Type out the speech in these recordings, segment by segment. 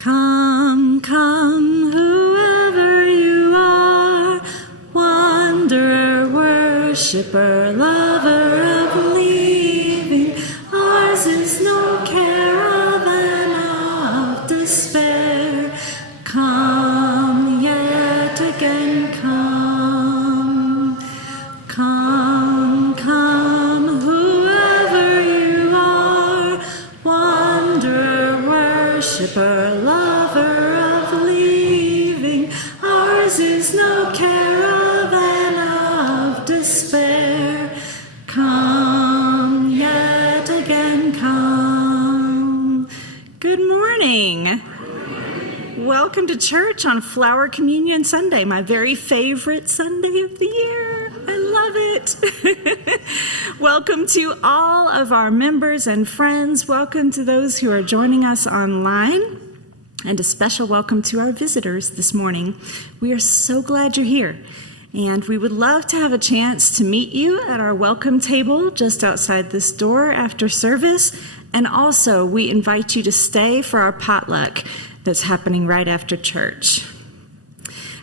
Come, come, whoever you are, wanderer, worshipper, lover of leaving, ours is no caravan of despair. Come, yet again come. Come, come, whoever you are, wanderer, worshipper, lover of leaving, ours is no caravan of despair. Come, yet again come. Good morning. Welcome to church on Flower Communion Sunday, my very favorite Sunday of the year. I love it. Welcome to all of our members and friends. Welcome to those who are joining us online. And a special welcome to our visitors this morning. We are so glad you're here. And we would love to have a chance to meet you at our welcome table just outside this door after service. And also, we invite you to stay for our potluck that's happening right after church.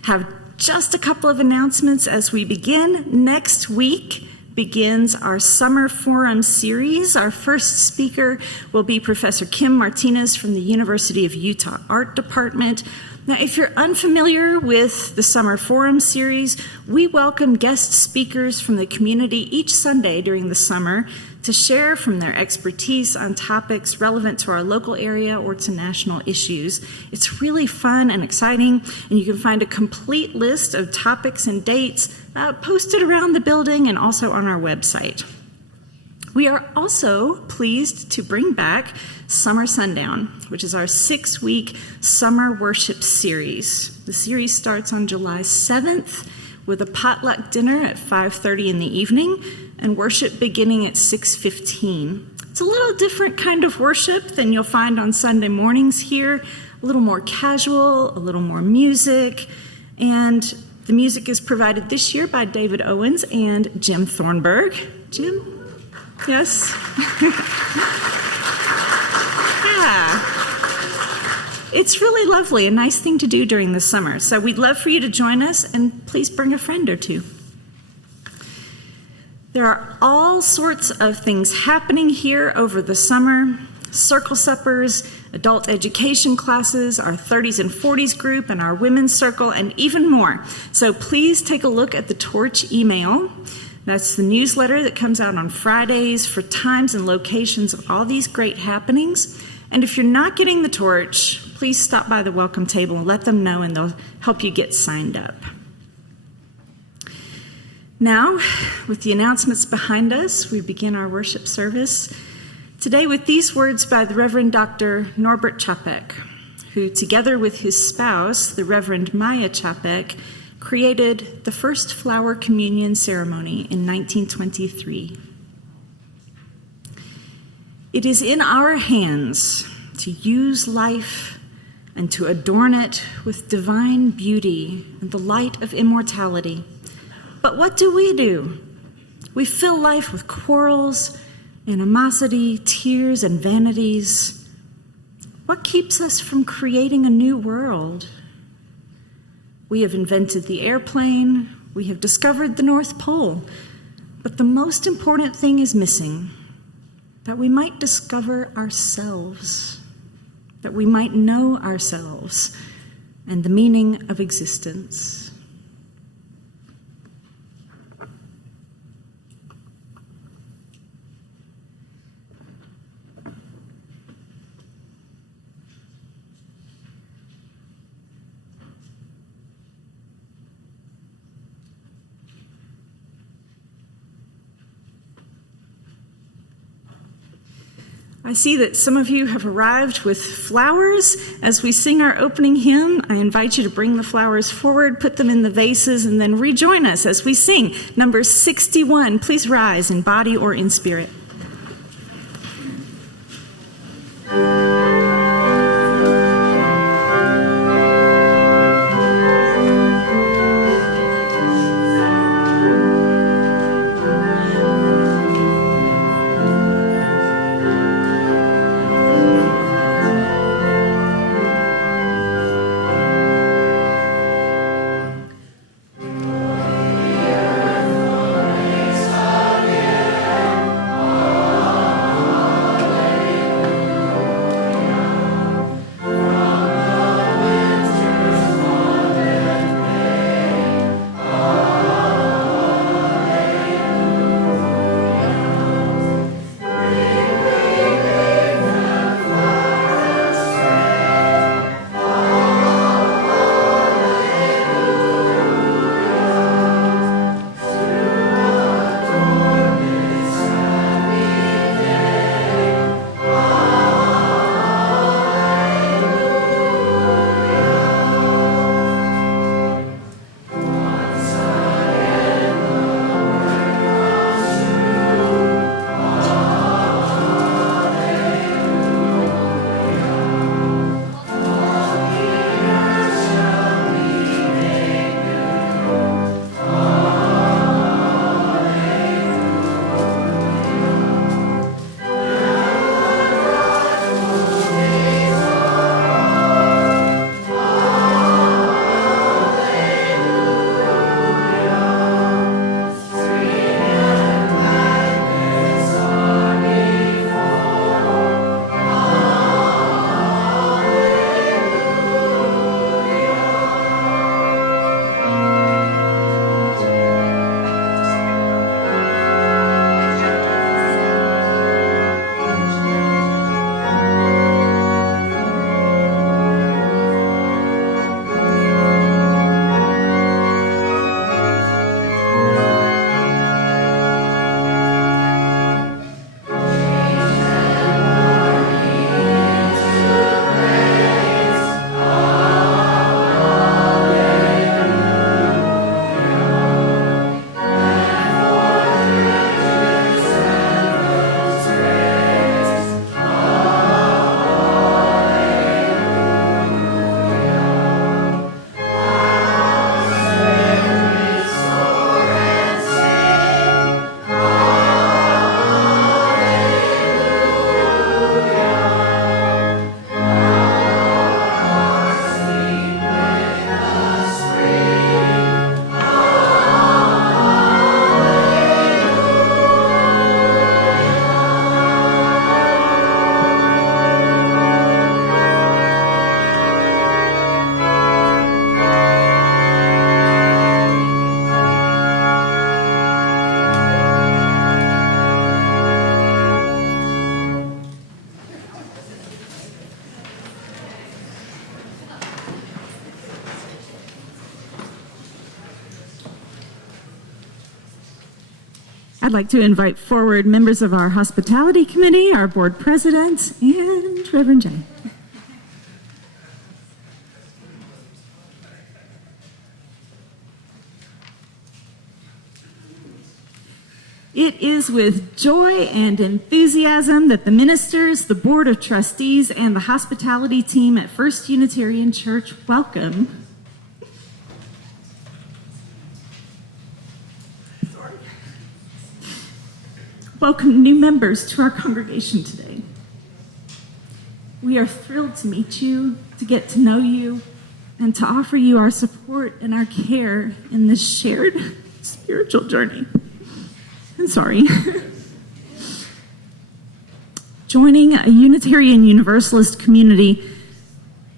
Have just a couple of announcements as we begin. Next week begins our Summer Forum series. Our first speaker will be Professor Kim Martinez from the University of Utah Art Department. Now, if you're unfamiliar with the Summer Forum series, we welcome guest speakers from the community each Sunday during the summer to share from their expertise on topics relevant to our local area or to national issues. It's really fun and exciting, and you can find a complete list of topics and dates posted around the building and also on our website. We are also pleased to bring back Summer Sundown, which is our 6-week summer worship series. The series starts on July 7th with a potluck dinner at 5:30 in the evening and worship beginning at 6:15. It's a little different kind of worship than you'll find on Sunday mornings here, a little more casual, a little more music, and the music is provided this year by David Owens and Jim Thornburg. Jim? Yes? Yeah. It's really lovely, a nice thing to do during the summer. So we'd love for you to join us, and please bring a friend or two. There are all sorts of things happening here over the summer. Circle suppers, adult education classes, our 30s and 40s group, and our women's circle, and even more. So please take a look at the Torch email. That's the newsletter that comes out on Fridays for times and locations of all these great happenings. And if you're not getting the Torch, please stop by the welcome table and let them know, and they'll help you get signed up. Now, with the announcements behind us, we begin our worship service today with these words by the Reverend Dr. Norbert Čapek, who, together with his spouse, the Reverend Weier Čapek, created the first flower communion ceremony in 1923. It is in our hands to use life and to adorn it with divine beauty and the light of immortality. But what do? We fill life with quarrels, animosity, tears, and vanities. What keeps us from creating a new world? We have invented the airplane, we have discovered the North Pole, but the most important thing is missing, that we might discover ourselves, that we might know ourselves and the meaning of existence. I see that some of you have arrived with flowers. As we sing our opening hymn, I invite you to bring the flowers forward, put them in the vases, and then rejoin us as we sing number 61. Please rise in body or in spirit. I'd like to invite forward members of our hospitality committee, our board president, and Reverend Jay. It is with joy and enthusiasm that the ministers, the board of trustees, and the hospitality team at First Unitarian Church welcome new members to our congregation today. We are thrilled to meet you, to get to know you, and to offer you our support and our care in this shared spiritual journey. I'm sorry. Joining a Unitarian Universalist community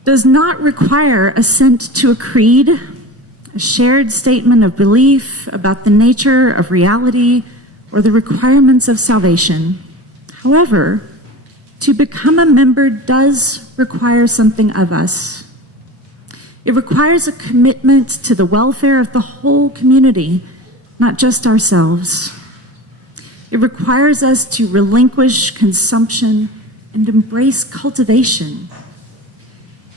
does not require assent to a creed, a shared statement of belief about the nature of reality, or the requirements of salvation. However, to become a member does require something of us. It requires a commitment to the welfare of the whole community, not just ourselves. It requires us to relinquish consumption and embrace cultivation.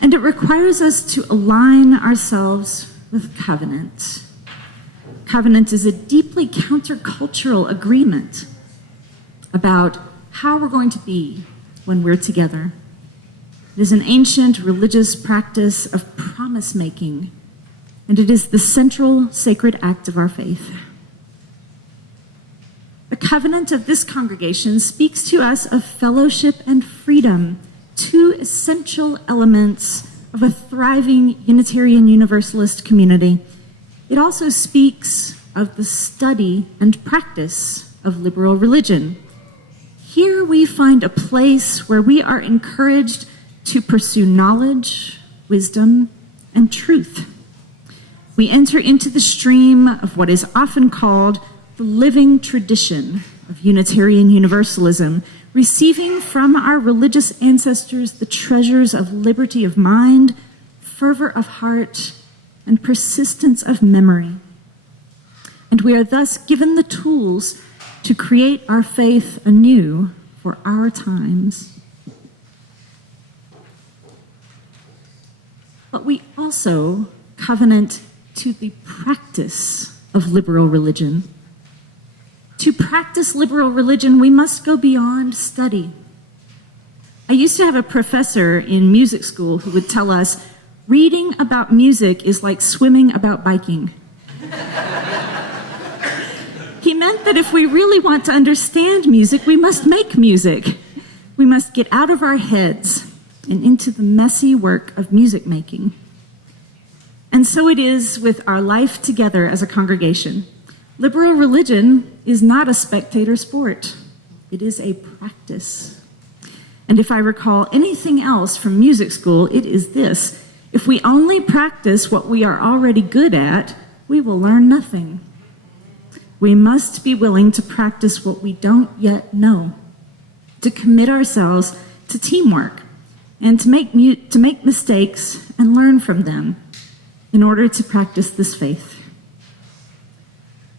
And it requires us to align ourselves with covenant. Covenant is a deeply countercultural agreement about how we're going to be when we're together. It is an ancient religious practice of promise-making, and it is the central sacred act of our faith. The covenant of this congregation speaks to us of fellowship and freedom, two essential elements of a thriving Unitarian Universalist community. It also speaks of the study and practice of liberal religion. Here we find a place where we are encouraged to pursue knowledge, wisdom, and truth. We enter into the stream of what is often called the living tradition of Unitarian Universalism, receiving from our religious ancestors the treasures of liberty of mind, fervor of heart, and persistence of memory. And we are thus given the tools to create our faith anew for our times. But we also covenant to the practice of liberal religion. To practice liberal religion, we must go beyond study. I used to have a professor in music school who would tell us, reading about music is like swimming about biking. He meant that if we really want to understand music, we must make music. We must get out of our heads and into the messy work of music making. And so it is with our life together as a congregation. Liberal religion is not a spectator sport. It is a practice. And if I recall anything else from music school, it is this. If we only practice what we are already good at, we will learn nothing. We must be willing to practice what we don't yet know, to commit ourselves to teamwork, and to make mistakes and learn from them in order to practice this faith.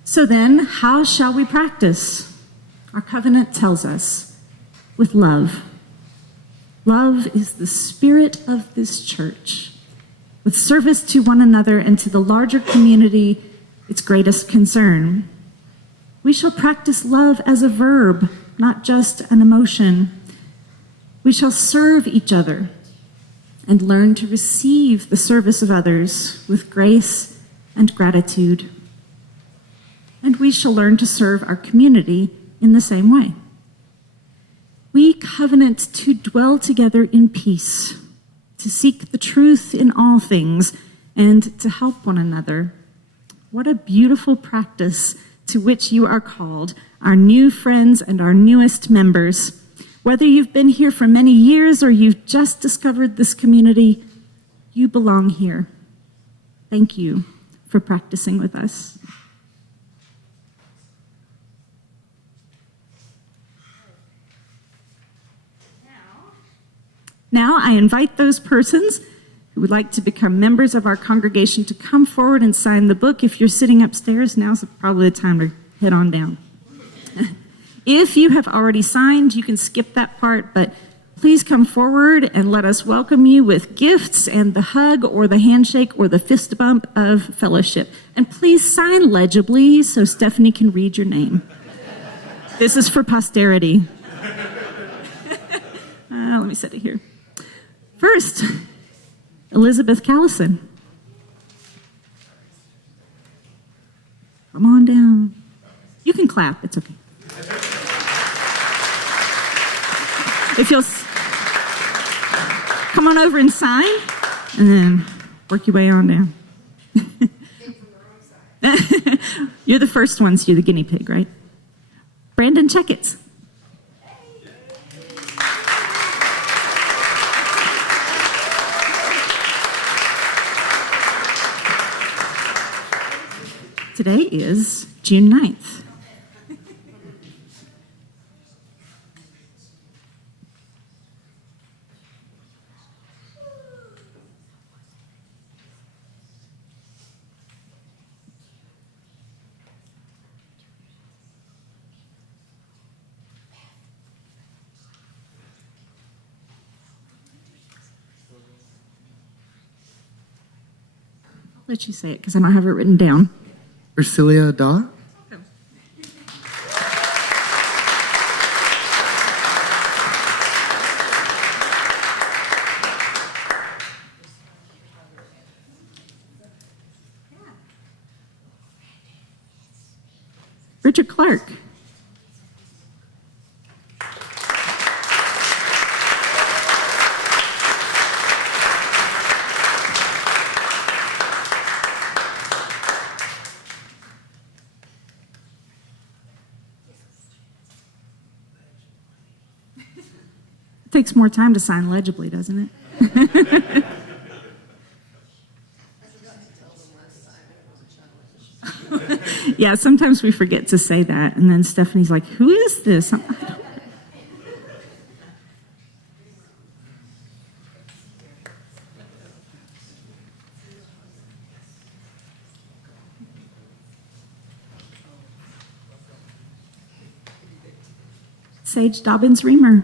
So then, how shall we practice? Our covenant tells us, with love. Love is the spirit of this church, with service to one another and to the larger community, its greatest concern. We shall practice love as a verb, not just an emotion. We shall serve each other and learn to receive the service of others with grace and gratitude. And we shall learn to serve our community in the same way. We covenant to dwell together in peace, to seek the truth in all things, and to help one another. What a beautiful practice to which you are called, our new friends and our newest members. Whether you've been here for many years or you've just discovered this community, you belong here. Thank you for practicing with us. Now I invite those persons who would like to become members of our congregation to come forward and sign the book. If you're sitting upstairs, now's probably the time to head on down. If you have already signed, you can skip that part, but please come forward and let us welcome you with gifts and the hug or the handshake or the fist bump of fellowship. And please sign legibly so Stefanie can read your name. This is for posterity. Let me set it here. First, Elizabeth Callison. Come on down. You can clap, it's okay. If you'll come on over and sign, and then work your way on down. You're the first one, so you're the guinea pig, right? Brandon Checkets. Today is June 9th. I'll let you say it because I don't have it written down. Ursilia Daw? Richard Clark. Takes more time to sign legibly, doesn't it? Yeah, sometimes we forget to say that, and then Stefanie's like, who is this? Sage Dobbins Reamer.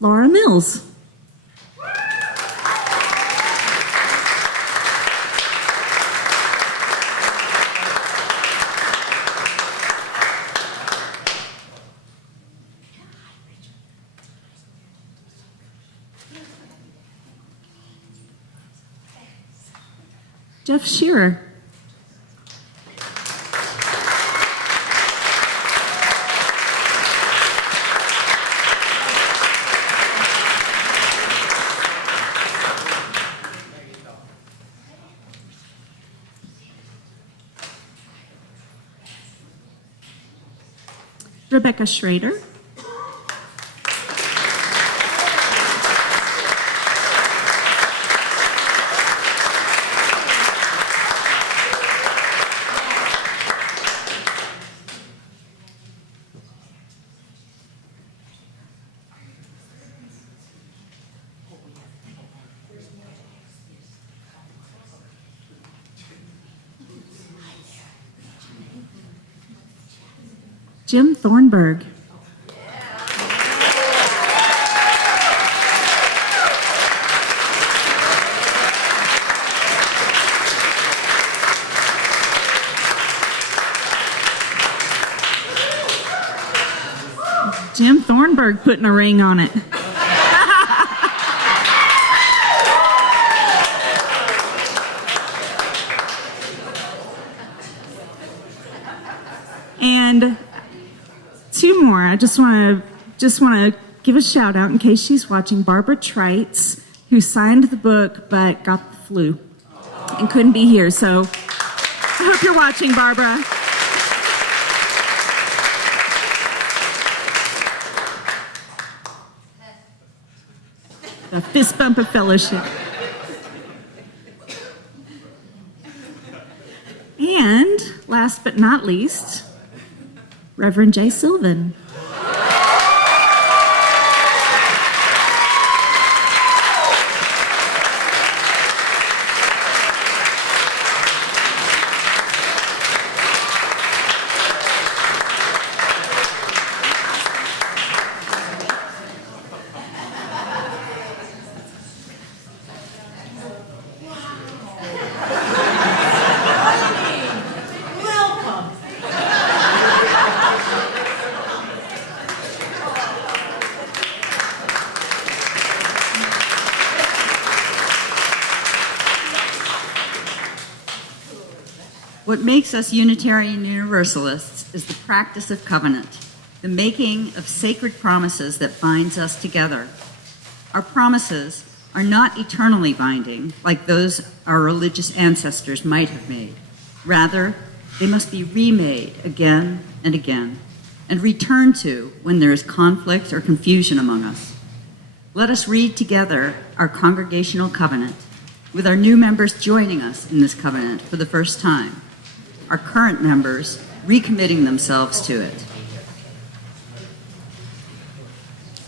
Laura Mills. Jeff Shearer. Rebecca Schrader. Jim Thornburg. Jim Thornburg putting a ring on it. And two more. I just want to give a shout out in case she's watching. Barbara Trites, who signed the book but got the flu and couldn't be here. So I hope you're watching, Barbara. The fist bump of fellowship. And last but not least, Reverend J. Sylvan. What makes us Unitarian Universalists is the practice of covenant, the making of sacred promises that binds us together. Our promises are not eternally binding, like those our religious ancestors might have made. Rather, they must be remade again and again, and returned to when there is conflict or confusion among us. Let us read together our congregational covenant, with our new members joining us in this covenant for the first time, our current members recommitting themselves to it.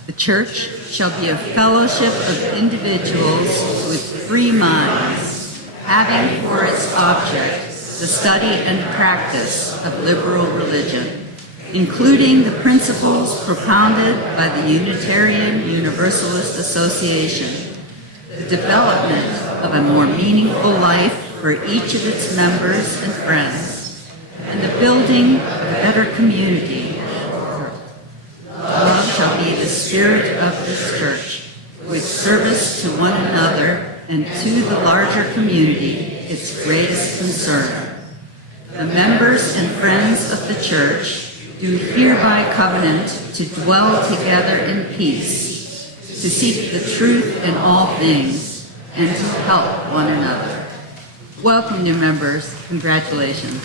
The church shall be a fellowship of individuals with free minds, having for its object the study and practice of liberal religion, including the principles propounded by the Unitarian Universalist Association, the development of a more meaningful life for each of its members and friends, and the building of a better community. Love shall be the spirit of this church, with service to one another and to the larger community its greatest concern. The members and friends of the church do hereby covenant to dwell together in peace, to seek the truth in all things, and to help one another. Welcome, new members. Congratulations.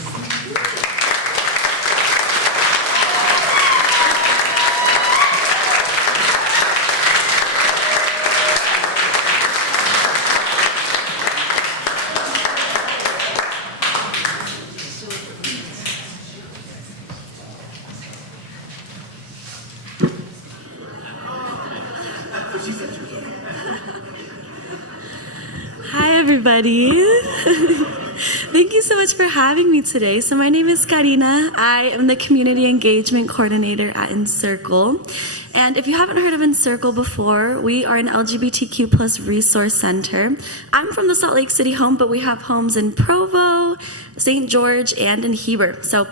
Hi, everybody. Thank you so much for having me today. So my name is Carina. I am the Community Engagement Coordinator at Encircle. And if you haven't heard of Encircle before, we are an LGBTQ plus resource center. I'm from the Salt Lake City home, but we have homes in Provo, St. George, and in Heber. So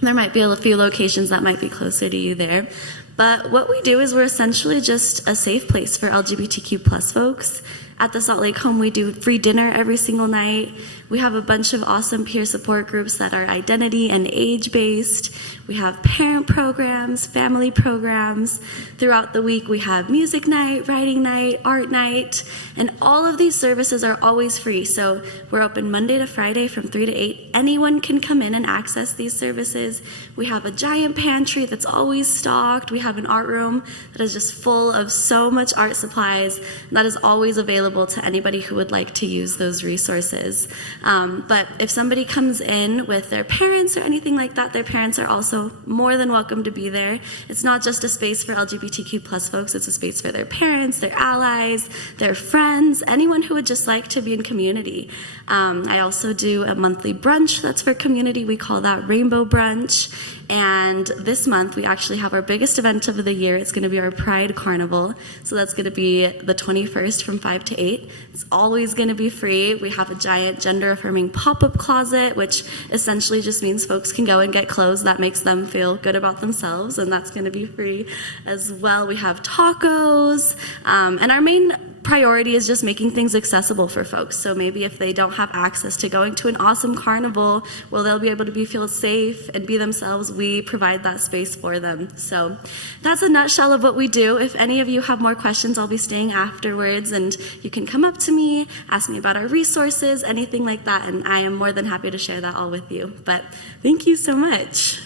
there might be a few locations that might be closer to you there. But what we do is we're essentially just a safe place for LGBTQ plus folks. At the Salt Lake home, we do free dinner every single night. We have a bunch of awesome peer support groups that are identity and age-based. We have parent programs, family programs. Throughout the week, we have music night, writing night, art night, and all of these services are always free. So we're open Monday to Friday from 3 to 8. Anyone can come in and access these services. We have a giant pantry that's always stocked. We have an art room that is just full of so much art supplies that is always available to anybody who would like to use those resources. But if somebody comes in with their parents or anything like that, their parents are also more than welcome to be there. It's not just a space for LGBTQ plus folks, it's a space for their parents, their allies, their friends, anyone who would just like to be in community. I also do a monthly brunch that's for community. We call that Rainbow Brunch. And this month, we actually have our biggest event of the year. It's going to be our Pride Carnival. So that's going to be the 21st from 5 to 8. It's always going to be free. We have a giant gender-affirming pop-up closet, which essentially just means folks can go and get clothes that makes them feel good about themselves, and that's going to be free as well. We have tacos, and our main priority is just making things accessible for folks. So maybe if they don't have access to going to an awesome carnival, well, they'll be able to feel safe and be themselves. We provide that space for them. So that's a nutshell of what we do. If any of you have more questions, I'll be staying afterwards, and you can come up to me, ask me about our resources, anything like that, and I am more than happy to share that all with you. But thank you so much.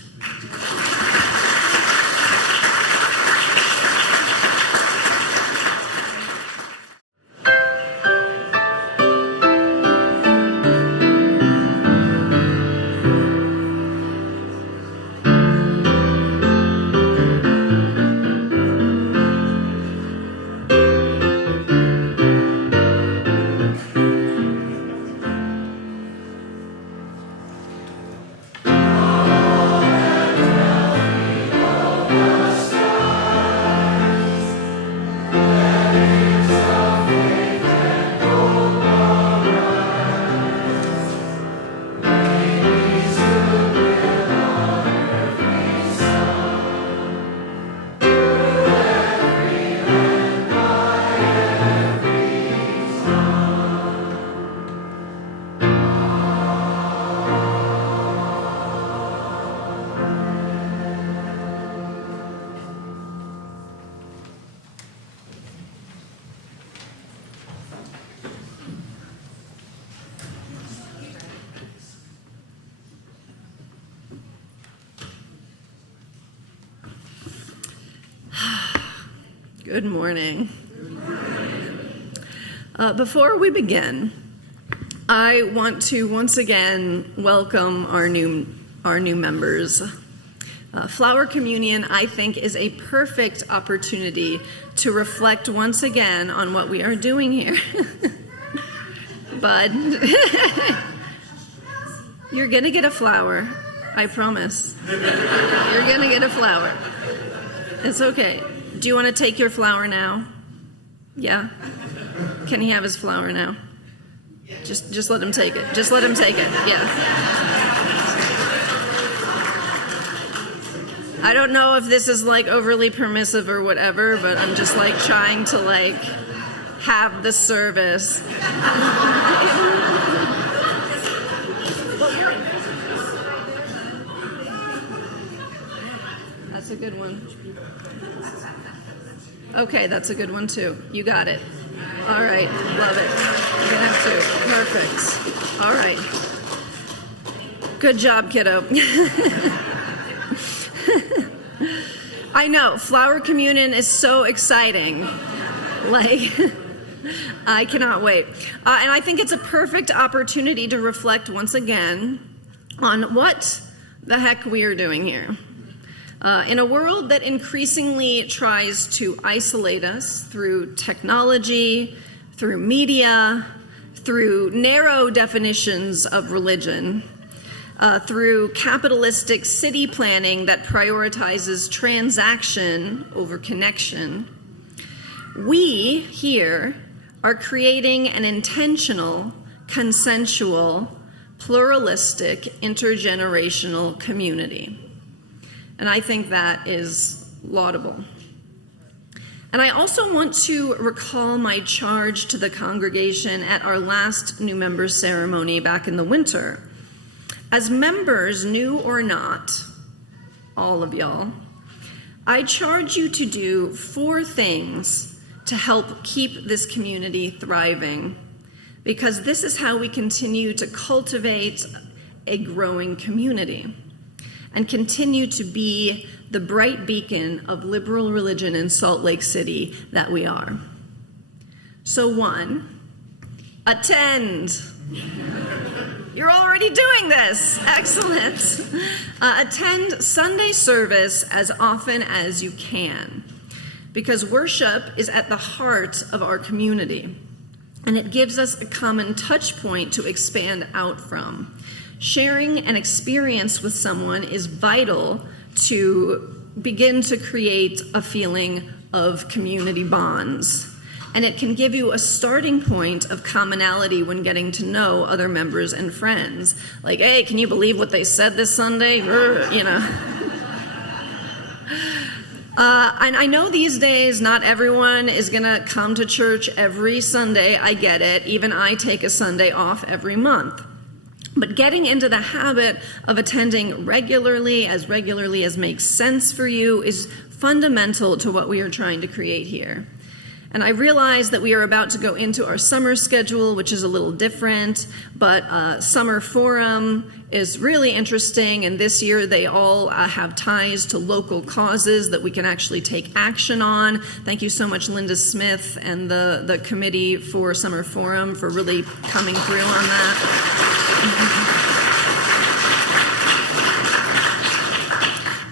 Good morning. Before we begin, I want to once again welcome our new members. Flower Communion, I think, is a perfect opportunity to reflect once again on what we are doing here. Bud, you're gonna get a flower, I promise. You're gonna get a flower. It's okay. Do you want to take your flower now? Yeah? Can he have his flower now? Just let him take it. Just let him take it. Yeah. I don't know if this is like overly permissive or whatever, but I'm just like trying to like have the service. That's a good one. Okay, that's a good one too. You got it. All right, love it. You're gonna have two. Perfect. All right. Good job, kiddo. I know, Flower Communion is so exciting. Like, I cannot wait. And I think it's a perfect opportunity to reflect once again on what the heck we are doing here. In a world that increasingly tries to isolate us through technology, through media, through narrow definitions of religion, through capitalistic city planning that prioritizes transaction over connection, we here are creating an intentional, consensual, pluralistic, intergenerational community. And I think that is laudable. And I also want to recall my charge to the congregation at our last new members ceremony back in the winter. As members, new or not, all of y'all, I charge you to do 4 things to help keep this community thriving, because this is how we continue to cultivate a growing community and continue to be the bright beacon of liberal religion in Salt Lake City that we are. So 1, attend. You're already doing this. Excellent. Attend Sunday service as often as you can, because worship is at the heart of our community, and it gives us a common touch point to expand out from. Sharing an experience with someone is vital to begin to create a feeling of community bonds. And it can give you a starting point of commonality when getting to know other members and friends. Like, hey, can you believe what they said this Sunday? You know. And I know these days not everyone is going to come to church every Sunday. I get it. Even I take a Sunday off every month. But getting into the habit of attending regularly as makes sense for you is fundamental to what we are trying to create here. And I realize that we are about to go into our summer schedule, which is a little different, but Summer Forum is really interesting, and this year they all have ties to local causes that we can actually take action on. Thank you so much, Linda Smith and the committee for Summer Forum for really coming through on that.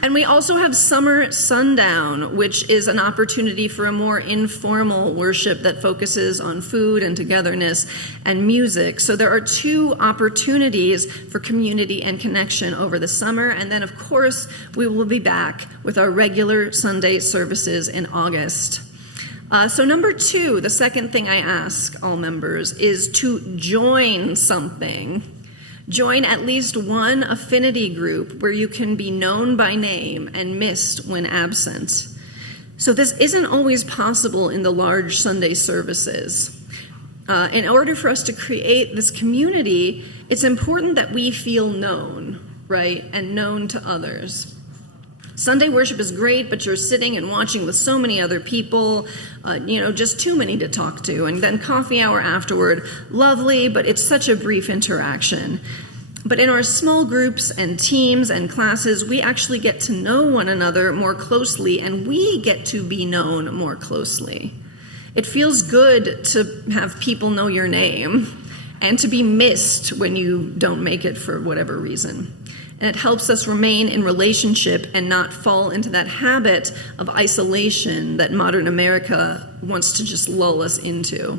And we also have Summer Sundown, which is an opportunity for a more informal worship that focuses on food and togetherness and music. So there are 2 opportunities for community and connection over the summer. And then, of course, we will be back with our regular Sunday services in August. So number 2, the second thing I ask all members is to join something. Join at least one affinity group where you can be known by name and missed when absent. So this isn't always possible in the large Sunday services. In order for us to create this community, it's important that we feel known, right, and known to others. Sunday worship is great, but you're sitting and watching with so many other people, just too many to talk to. And then coffee hour afterward, lovely, but it's such a brief interaction. But in our small groups and teams and classes, we actually get to know one another more closely, and we get to be known more closely. It feels good to have people know your name and to be missed when you don't make it for whatever reason. And it helps us remain in relationship and not fall into that habit of isolation that modern America wants to just lull us into.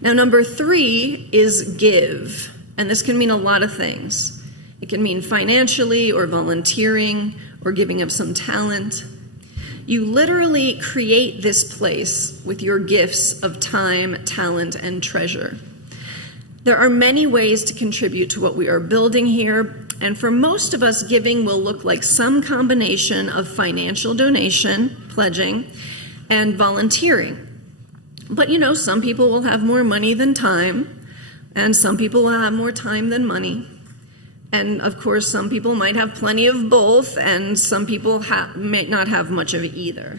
Now, number 3 is give. And this can mean a lot of things. It can mean financially or volunteering or giving of some talent. You literally create this place with your gifts of time, talent, and treasure. There are many ways to contribute to what we are building here, and for most of us, giving will look like some combination of financial donation, pledging, and volunteering. But some people will have more money than time, and some people will have more time than money. And of course, some people might have plenty of both, and some people may not have much of either.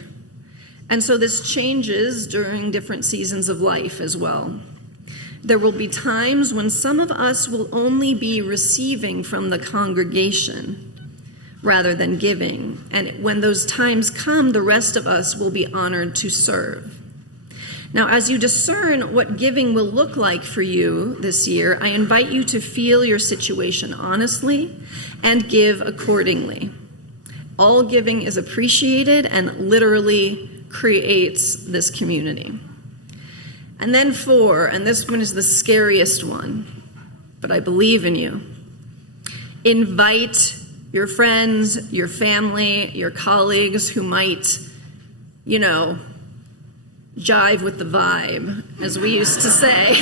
And so this changes during different seasons of life as well. There will be times when some of us will only be receiving from the congregation rather than giving. And when those times come, the rest of us will be honored to serve. Now, as you discern what giving will look like for you this year, I invite you to feel your situation honestly and give accordingly. All giving is appreciated and literally creates this community. And then 4, and this one is the scariest one, but I believe in you. Invite your friends, your family, your colleagues who might, jive with the vibe, as we used to say,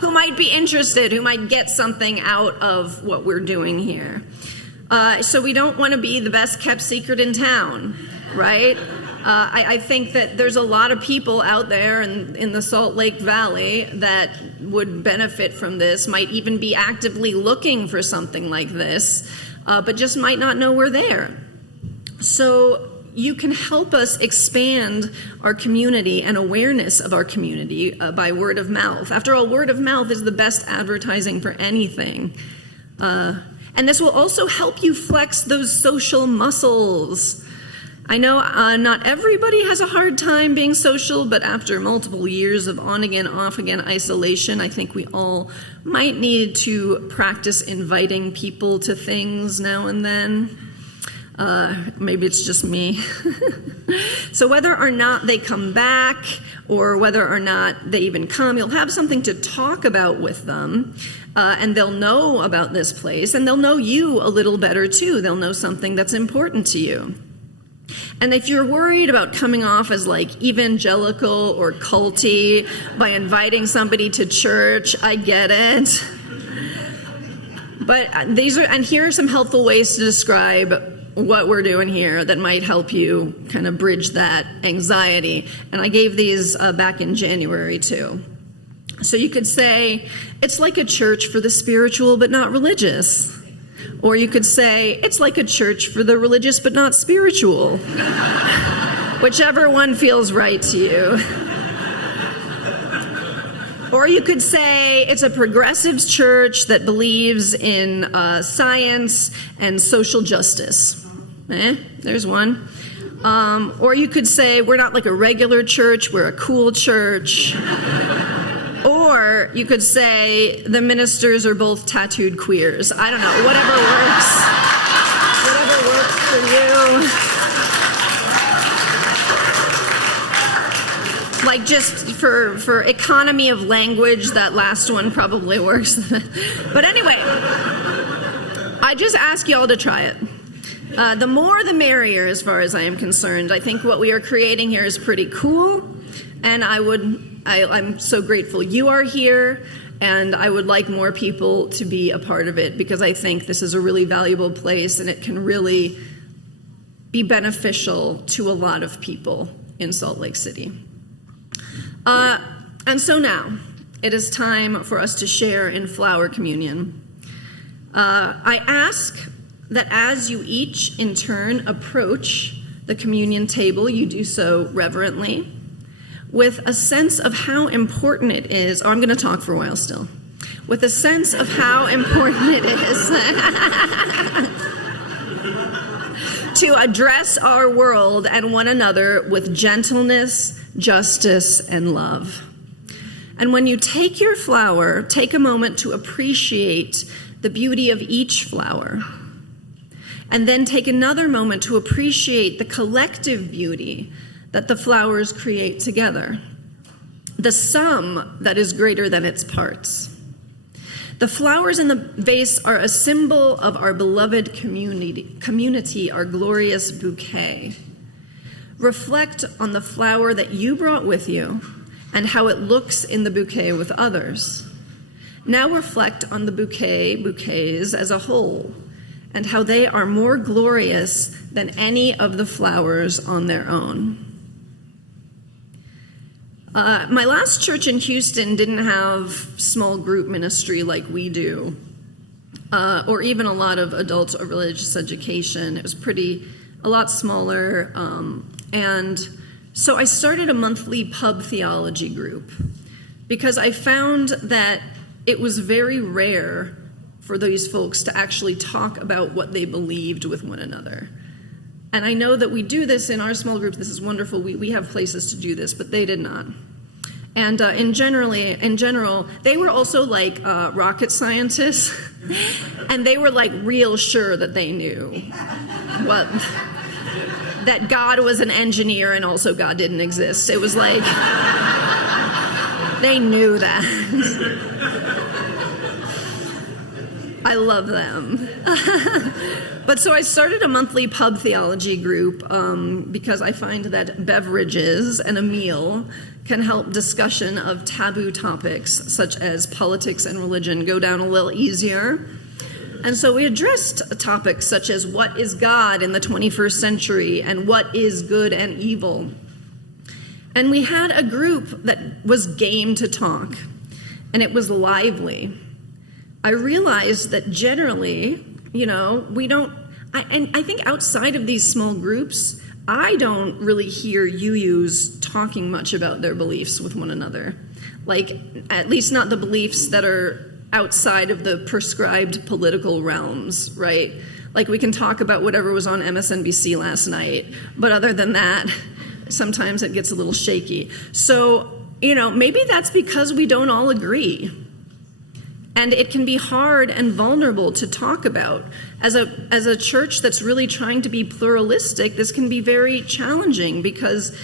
who might be interested, who might get something out of what we're doing here. So we don't want to be the best kept secret in town, right? I think that there's a lot of people out there in the Salt Lake Valley that would benefit from this, might even be actively looking for something like this, but just might not know we're there. So you can help us expand our community and awareness of our community by word of mouth. After all, word of mouth is the best advertising for anything. And this will also help you flex those social muscles. I know not everybody has a hard time being social, but after multiple years of on-again, off-again isolation, I think we all might need to practice inviting people to things now and then. Maybe it's just me. So whether or not they come back or whether or not they even come, you'll have something to talk about with them, and they'll know about this place, and they'll know you a little better too. They'll know something that's important to you. And if you're worried about coming off as like evangelical or culty by inviting somebody to church, I get it. But here are some helpful ways to describe what we're doing here that might help you kind of bridge that anxiety. And I gave these back in January too. So you could say, it's like a church for the spiritual but not religious. Or you could say, it's like a church for the religious but not spiritual. Whichever one feels right to you. Or you could say, it's a progressive church that believes in science and social justice. There's one. Or you could say, we're not like a regular church, we're a cool church. Or you could say, the ministers are both tattooed queers. I don't know, whatever works for you. Like just for economy of language, that last one probably works. But anyway, I just ask y'all to try it. The more the merrier as far as I am concerned. I think what we are creating here is pretty cool, and I'm so grateful you are here, and I would like more people to be a part of it because I think this is a really valuable place and it can really be beneficial to a lot of people in Salt Lake City. And so now, it is time for us to share in flower communion. I ask that as you each in turn approach the communion table, you do so reverently, with a sense of how important it is, I'm going to talk for a while still, with a sense of how important it is to address our world and one another with gentleness, justice, and love. And when you take your flower, take a moment to appreciate the beauty of each flower. And then take another moment to appreciate the collective beauty that the flowers create together. The sum that is greater than its parts. The flowers in the vase are a symbol of our beloved community, our glorious bouquet. Reflect on the flower that you brought with you and how it looks in the bouquet with others. Now reflect on the bouquets as a whole and how they are more glorious than any of the flowers on their own. My last church in Houston didn't have small group ministry like we do, or even a lot of adult or religious education. It was a lot smaller, and so I started a monthly pub theology group because I found that it was very rare for these folks to actually talk about what they believed with one another. And I know that we do this in our small group. This is wonderful. We have places to do this, but they did not. And in general, they were also like rocket scientists, and they were like real sure that they knew that God was an engineer and also God didn't exist. It was like they knew that. I love them. But so I started a monthly pub theology group because I find that beverages and a meal can help discussion of taboo topics such as politics and religion go down a little easier. And so we addressed topics such as what is God in the 21st century and what is good and evil. And we had a group that was game to talk, and it was lively. I realized that generally, we don't, I think outside of these small groups, I don't really hear UUs talking much about their beliefs with one another. Like, at least not the beliefs that are outside of the prescribed political realms, right? Like, we can talk about whatever was on MSNBC last night, but other than that, sometimes it gets a little shaky. So, maybe that's because we don't all agree. And it can be hard and vulnerable to talk about. As a church that's really trying to be pluralistic, this can be very challenging because,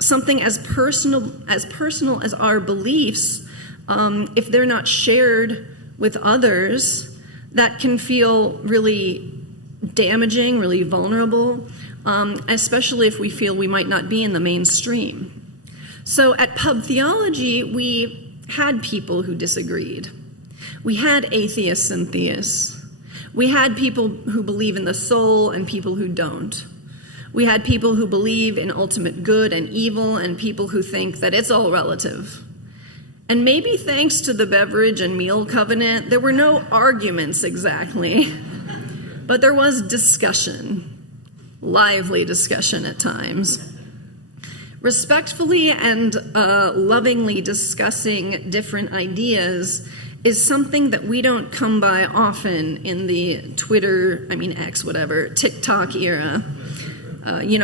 something as personal as our beliefs, if they're not shared with others, that can feel really damaging, really vulnerable, especially if we feel we might not be in the mainstream. So at Pub Theology, we had people who disagreed. We had atheists and theists. We had people who believe in the soul and people who don't. We had people who believe in ultimate good and evil and people who think that it's all relative. And maybe thanks to the beverage and meal covenant, there were no arguments exactly, but there was discussion, lively discussion at times. Respectfully and lovingly discussing different ideas is something that we don't come by often in the TikTok era.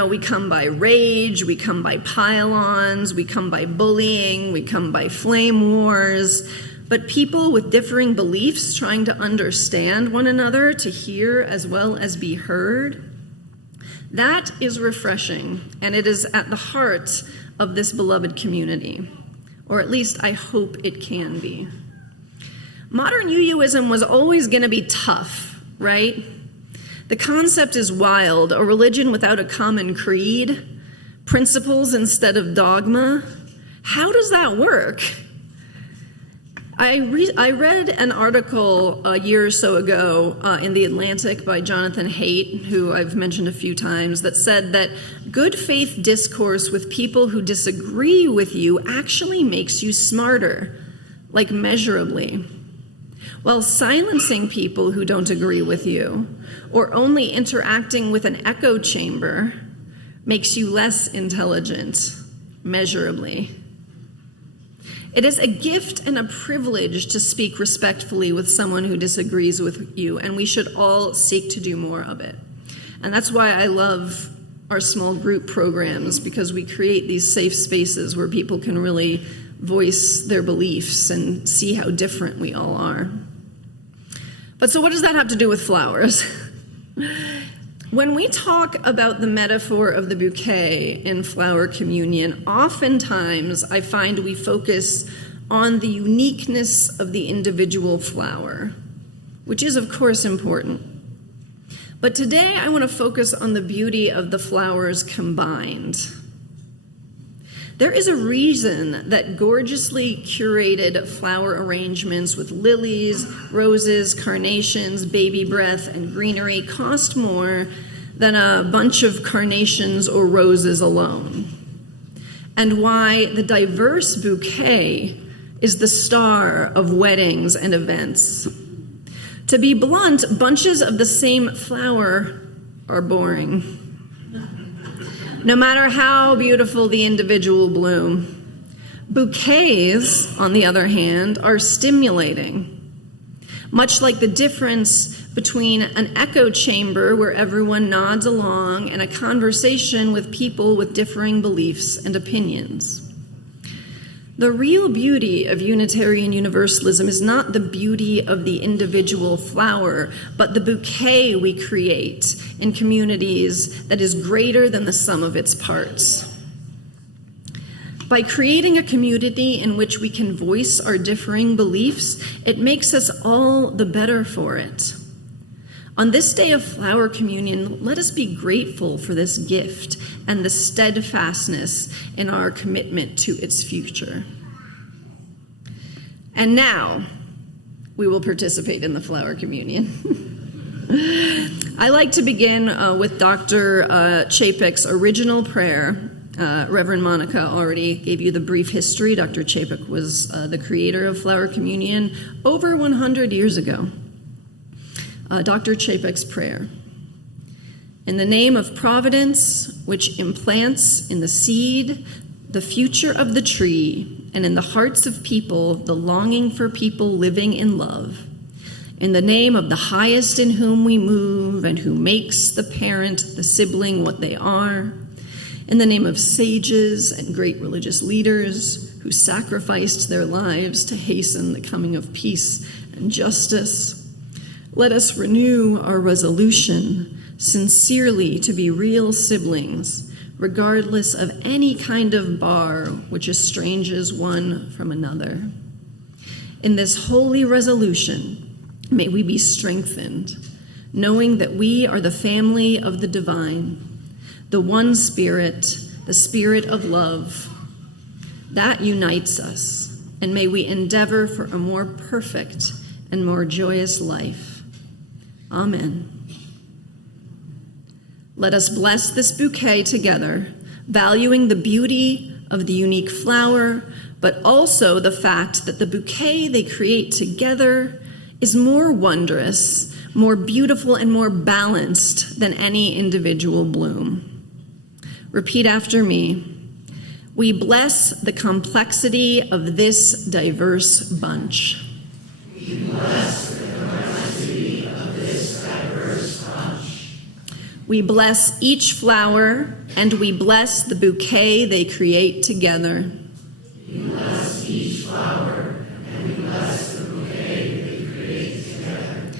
We come by rage, we come by pile-ons, we come by bullying, we come by flame wars. But people with differing beliefs trying to understand one another, to hear as well as be heard, that is refreshing, and it is at the heart of this beloved community, or at least I hope it can be. Modern UUism was always going to be tough, right? The concept is wild, a religion without a common creed, principles instead of dogma. How does that work? I read an article a year or so ago in The Atlantic by Jonathan Haidt, who I've mentioned a few times, that said that good faith discourse with people who disagree with you actually makes you smarter, like measurably, while silencing people who don't agree with you or only interacting with an echo chamber makes you less intelligent, measurably. It is a gift and a privilege to speak respectfully with someone who disagrees with you, and we should all seek to do more of it. And that's why I love our small group programs, because we create these safe spaces where people can really voice their beliefs and see how different we all are. But so what does that have to do with flowers? When we talk about the metaphor of the bouquet in flower communion, oftentimes I find we focus on the uniqueness of the individual flower, which is of course important. But today I want to focus on the beauty of the flowers combined. There is a reason that gorgeously curated flower arrangements with lilies, roses, carnations, baby breath, and greenery cost more than a bunch of carnations or roses alone, and why the diverse bouquet is the star of weddings and events. To be blunt, bunches of the same flower are boring, no matter how beautiful the individual bloom. Bouquets, on the other hand, are stimulating, much like the difference between an echo chamber where everyone nods along and a conversation with people with differing beliefs and opinions. The real beauty of Unitarian Universalism is not the beauty of the individual flower, but the bouquet we create in communities that is greater than the sum of its parts. By creating a community in which we can voice our differing beliefs, it makes us all the better for it. On this day of flower communion, let us be grateful for this gift and the steadfastness in our commitment to its future. And now, we will participate in the flower communion. I like to begin with Dr. Čapek's original prayer. Reverend Monica already gave you the brief history. Dr. Čapek was the creator of flower communion over 100 years ago. Dr. Čapek's prayer. In the name of Providence, which implants in the seed the future of the tree, and in the hearts of people the longing for people living in love, in the name of the highest in whom we move and who makes the parent, the sibling what they are, in the name of sages and great religious leaders who sacrificed their lives to hasten the coming of peace and justice, let us renew our resolution sincerely to be real siblings, regardless of any kind of bar which estranges one from another. In this holy resolution, may we be strengthened, knowing that we are the family of the divine, the one Spirit, the Spirit of love. That unites us, and may we endeavor for a more perfect and more joyous life. Amen. Let us bless this bouquet together, valuing the beauty of the unique flower, but also the fact that the bouquet they create together is more wondrous, more beautiful, and more balanced than any individual bloom. Repeat after me. We bless the complexity of this diverse bunch. We bless the complexity of this diverse bunch. We bless each flower, and we bless the bouquet they create together. We bless each flower, and we bless the bouquet they create together.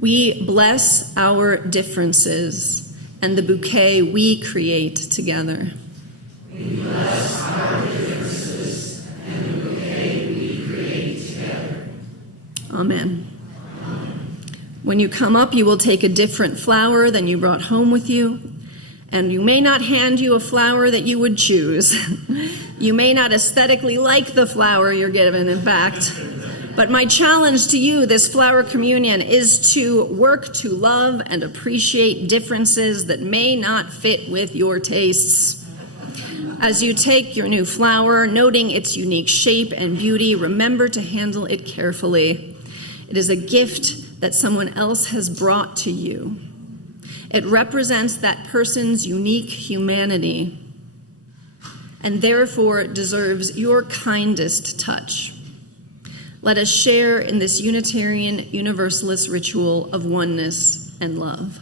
We bless our differences and the bouquet we create together. We bless our differences and the bouquet we create together. Amen. When you come up, you will take a different flower than you brought home with you, and you may not hand you a flower that you would choose. You may not aesthetically like the flower you're given, in fact. But my challenge to you this flower communion is to work to love and appreciate differences that may not fit with your tastes. As you take your new flower, noting its unique shape and beauty, remember to handle it carefully. It is a gift that someone else has brought to you. It represents that person's unique humanity. and therefore deserves your kindest touch. Let us share in this Unitarian Universalist ritual of oneness and love.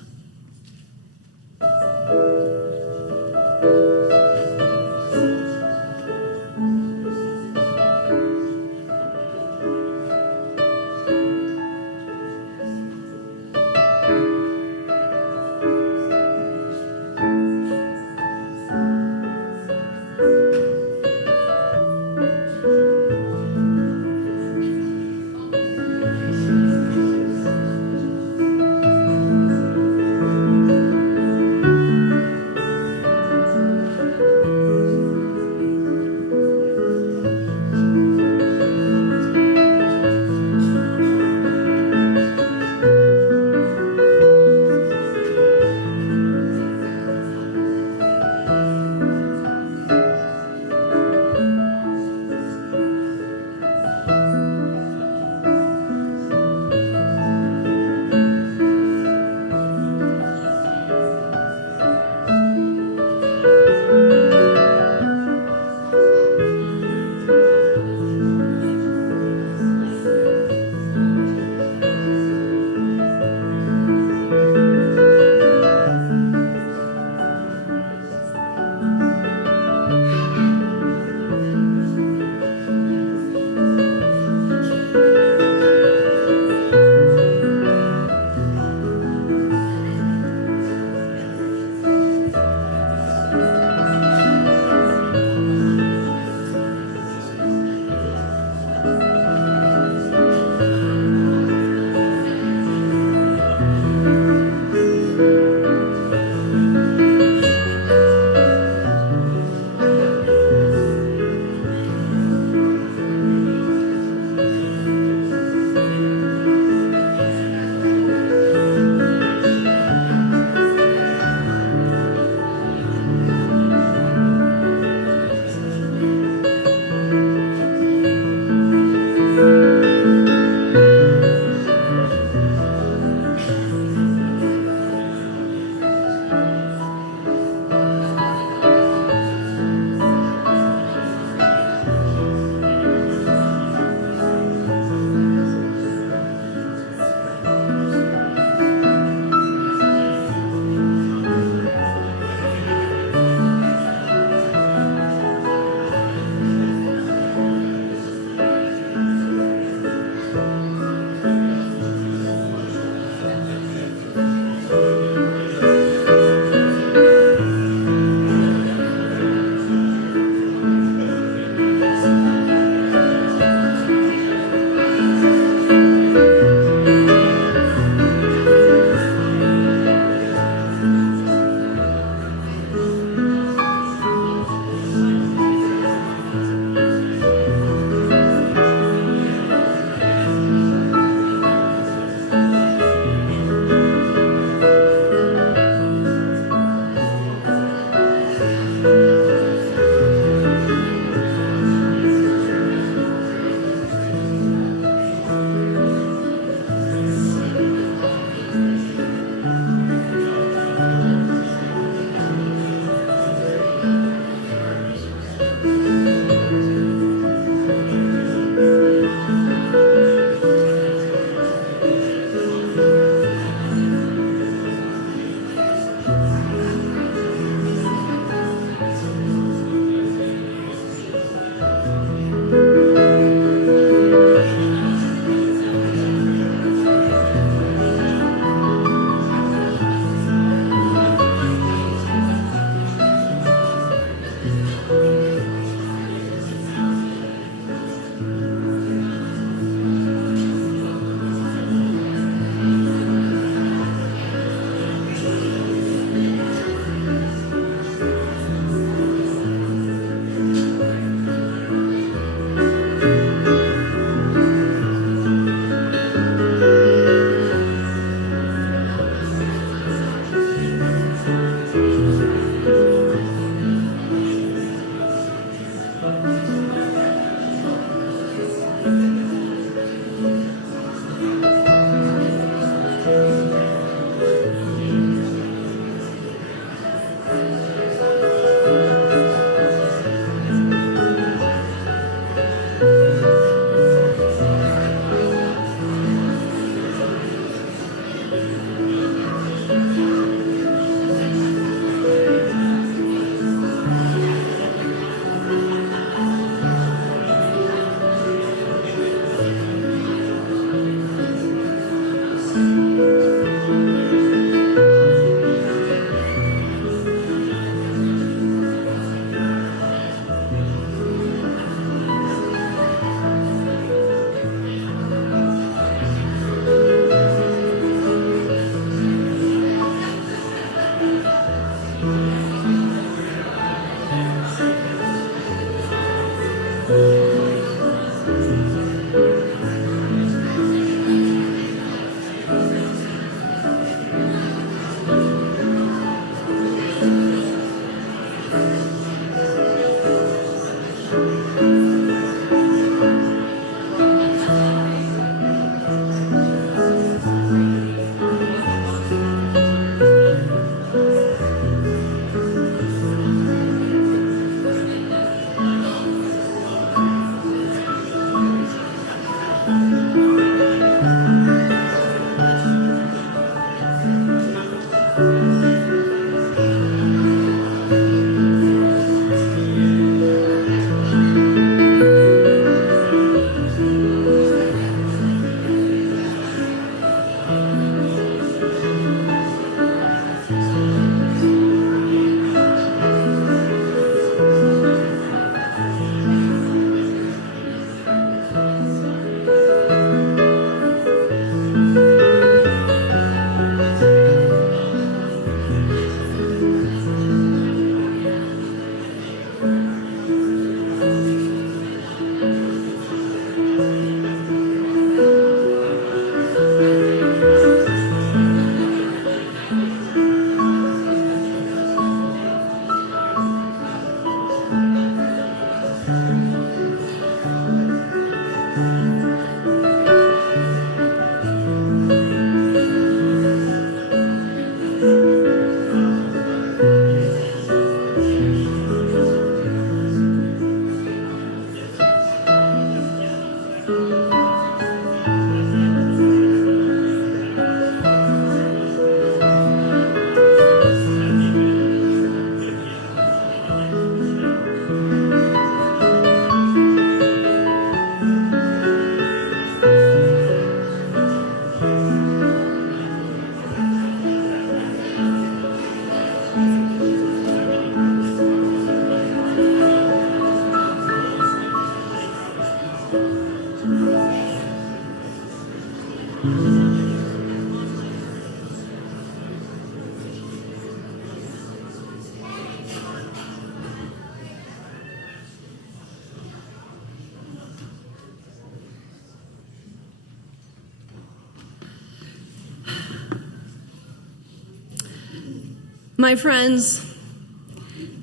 My friends,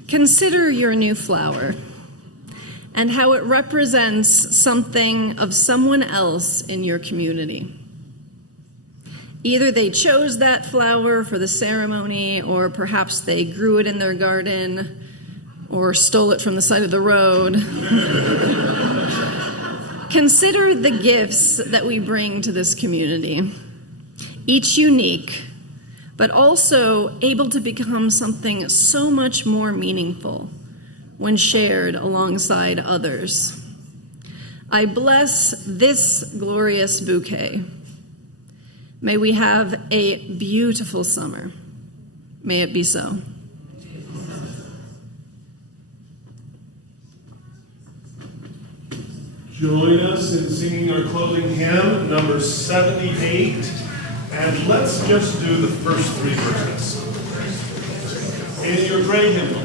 consider your new flower and how it represents something of someone else in your community. Either they chose that flower for the ceremony, or perhaps they grew it in their garden, or stole it from the side of the road. Consider the gifts that we bring to this community, each unique, but also able to become something so much more meaningful when shared alongside others. I bless this glorious bouquet. May we have a beautiful summer. May it be so. Join us in singing our closing hymn, number 78. And let's just do the first three verses. In your gray hymnal.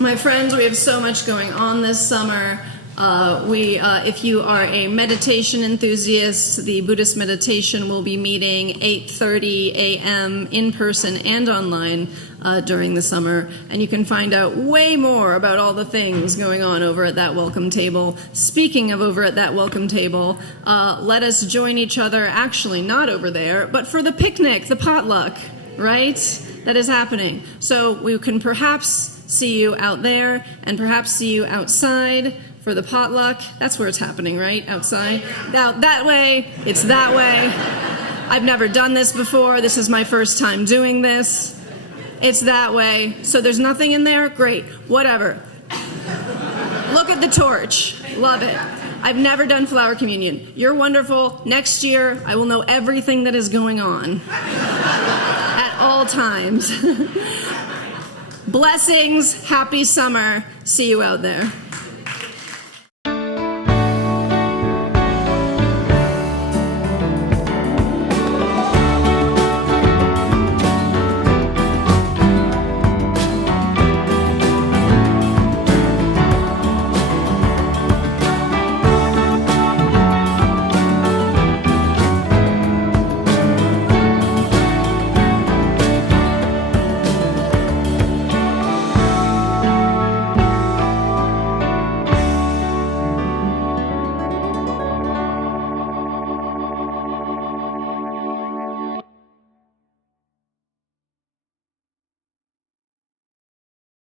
My friends, we have so much going on this summer. If you are a meditation enthusiast, the Buddhist meditation will be meeting 8:30 a.m. in person and online during the summer. And you can find out way more about all the things going on over at that welcome table. Speaking of over at that welcome table, let us join each other, actually not over there, but for the picnic, the potluck, right? That is happening. So we can perhaps see you out there and perhaps see you outside for the potluck. That's where it's happening, right? Outside. Now, that way, it's that way. I've never done this before. This is my first time doing this. It's that way. So there's nothing in there? Great. Whatever. Look at the torch. Love it. I've never done flower communion. You're wonderful. Next year, I will know everything that is going on at all times. Blessings. Happy summer. See you out there.